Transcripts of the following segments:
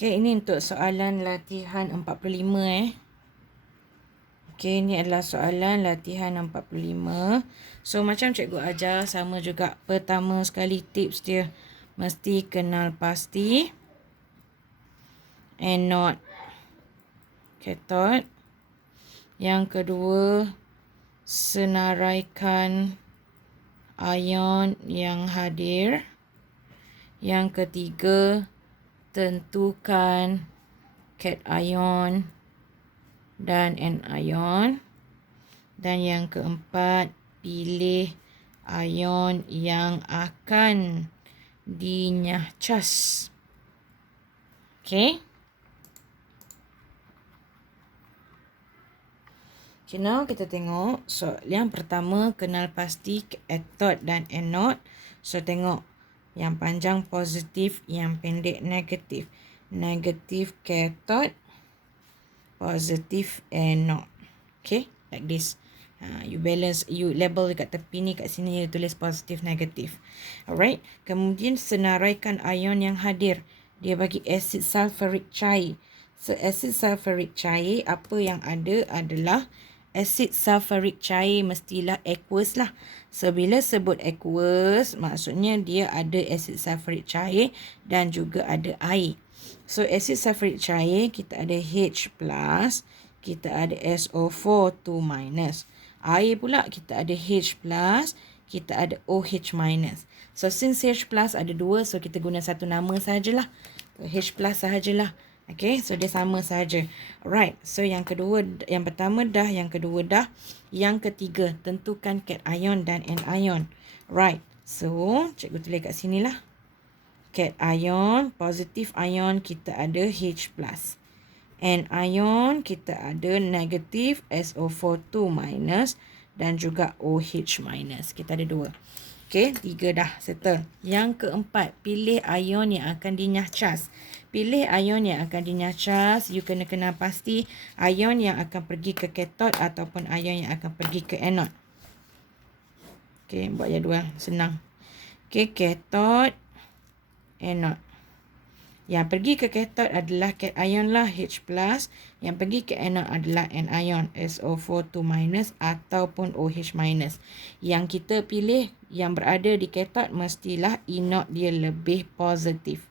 Okey, ini untuk soalan latihan 45 Okey, ini adalah soalan latihan 45. So, macam cikgu ajar, sama juga. Pertama sekali tips dia, mesti kenal pasti anode cathode. Yang kedua, senaraikan ion yang hadir. Yang ketiga, tentukan cation dan anion. Dan yang keempat, pilih ion yang akan dinyahcas. Okay. Okay, now kita tengok. So, yang pertama, kenal pasti cathode dan anode. So, tengok. Yang panjang positif, yang pendek negatif. Negatif cathode, positif anode. Okay, like this. You balance, you label dekat tepi ni, kat sini you tulis positif, negatif. Alright. Kemudian senaraikan ion yang hadir. Dia bagi asid sulfuric cair. So, asid sulfuric cair, apa yang ada adalah asid sulfuric cair mestilah aqueous lah. So, bila sebut aqueous, maksudnya dia ada asid sulfuric cair dan juga ada air. So, asid sulfuric cair, kita ada H+, kita ada SO4 2-. Air pula, kita ada H+, kita ada OH-. So, since H+ ada dua, so kita guna satu nama sahajalah. H+ sahajalah. Okay, so dia sama sahaja. Alright, so yang kedua, yang pertama dah, yang kedua dah. Yang ketiga, tentukan cation dan anion. Right, so cikgu tulis kat sini lah. Cation, positif ion kita ada H+. Anion kita ada negatif SO4 2- dan juga OH-. Kita ada dua. Okay, tiga dah settle. Yang keempat, pilih ion yang akan dinyahcas. Pilih ion yang akan dinyahcas, you kena kenal pasti ion yang akan pergi ke cathode ataupun ion yang akan pergi ke anode. Okay, buat jadual, senang. Okay, cathode, anode. Yang pergi ke cathode adalah cation lah, H+. Yang pergi ke anode adalah anion, SO4 2- ataupun OH-. Yang kita pilih yang berada di cathode mestilah anode dia lebih positif.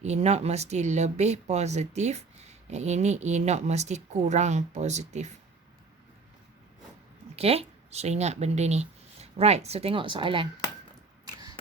Anode mesti lebih positif. Yang ini anode mesti kurang positif. Okay, so ingat benda ni. Right, so tengok soalan.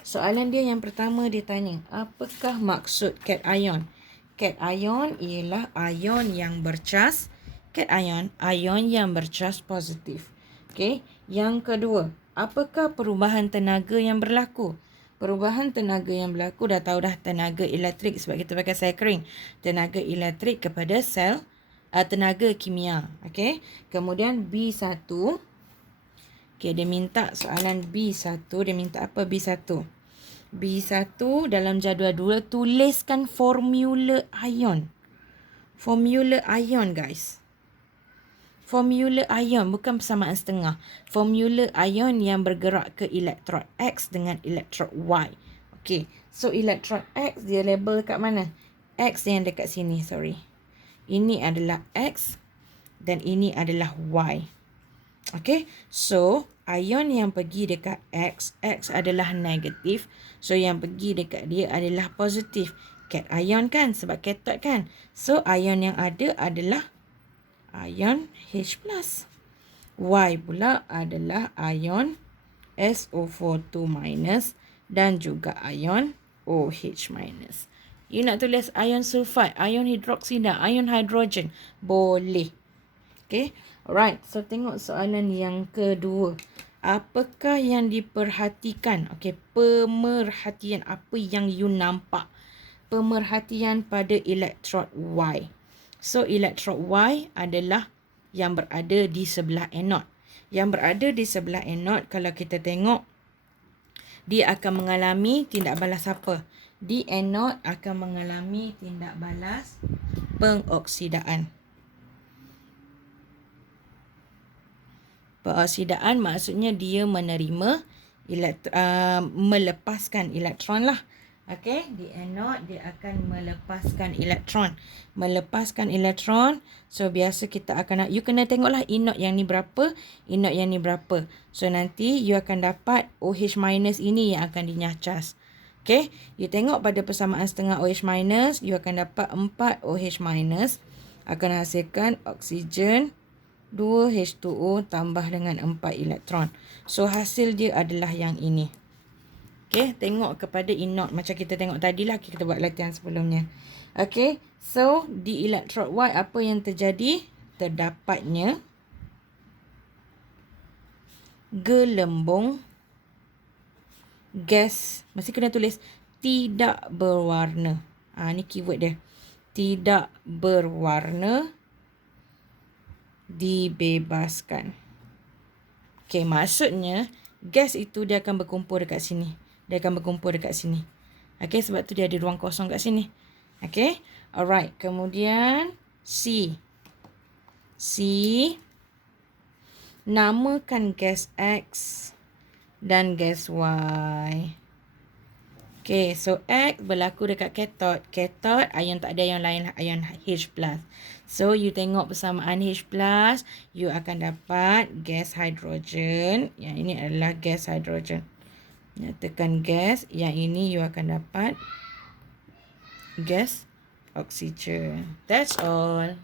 Soalan dia yang pertama dia tanya, apakah maksud cation? Cation ialah ion yang bercas. Cation, ion yang bercas positif. Okay. Yang kedua, apakah perubahan tenaga yang berlaku? Perubahan tenaga yang berlaku, dah tahu dah, tenaga elektrik sebab kita pakai sel kering. Tenaga elektrik kepada sel tenaga kimia. Okay. Kemudian B1. Okay, dia minta soalan B1. Dia minta apa B1? B1 dalam jadual 2, tuliskan formula ion. Formula ion, guys. Formula ion, bukan persamaan setengah. Formula ion yang bergerak ke elektrod X dengan elektrod Y. Okay, so elektrod X dia label kat mana? X yang dekat sini, sorry. Ini adalah X dan ini adalah Y. Okay, so ion yang pergi dekat X, X adalah negatif. So, yang pergi dekat dia adalah positif. Cation kan, sebab cathode kan. So, ion yang ada adalah ion H+. Y pula adalah ion SO4 2- dan juga ion OH-. You nak tulis ion sulfat, ion hidroksida, ion hidrogen, boleh. Okay, alright. So, tengok soalan yang kedua. Apakah yang diperhatikan? Okay, pemerhatian. Apa yang you nampak? Pemerhatian pada elektrod Y. So, elektrod Y adalah yang berada di sebelah anode. Yang berada di sebelah anode, kalau kita tengok, dia akan mengalami tindak balas apa? Di anode akan mengalami tindak balas pengoksidaan. Pengoksidaan maksudnya dia menerima melepaskan elektron lah. Okay, di anode dia akan melepaskan elektron. Melepaskan elektron. So, biasa kita akan, you kena tengoklah anode yang ni berapa, anode yang ni berapa. So, nanti you akan dapat OH minus ini yang akan dinyacas. Okay, you tengok pada persamaan setengah OH minus, you akan dapat 4 OH minus akan hasilkan oksigen 2 H2O tambah dengan 4 elektron. So, hasil dia adalah yang ini. Okay, tengok kepada anode macam kita tengok tadi lah, kita buat latihan sebelumnya. Okay, so di elektrod Y apa yang terjadi? Terdapatnya gelembung gas, mesti kena tulis tidak berwarna. Ni keyword dia. Tidak berwarna dibebaskan. Okay, maksudnya gas itu dia akan berkumpul dekat sini. Dia akan berkumpul dekat sini. Okay, sebab tu dia ada ruang kosong kat sini. Okay, alright. Kemudian C. C. Namakan gas X dan gas Y. Okay, so X berlaku dekat katot. Katot, ion tak ada ion lain, ion H+. So, you tengok persamaan H+, you akan dapat gas hidrogen. Yang ini adalah gas hidrogen. Nyatakan gas. Yang ini you akan dapat gas oksigen. That's all.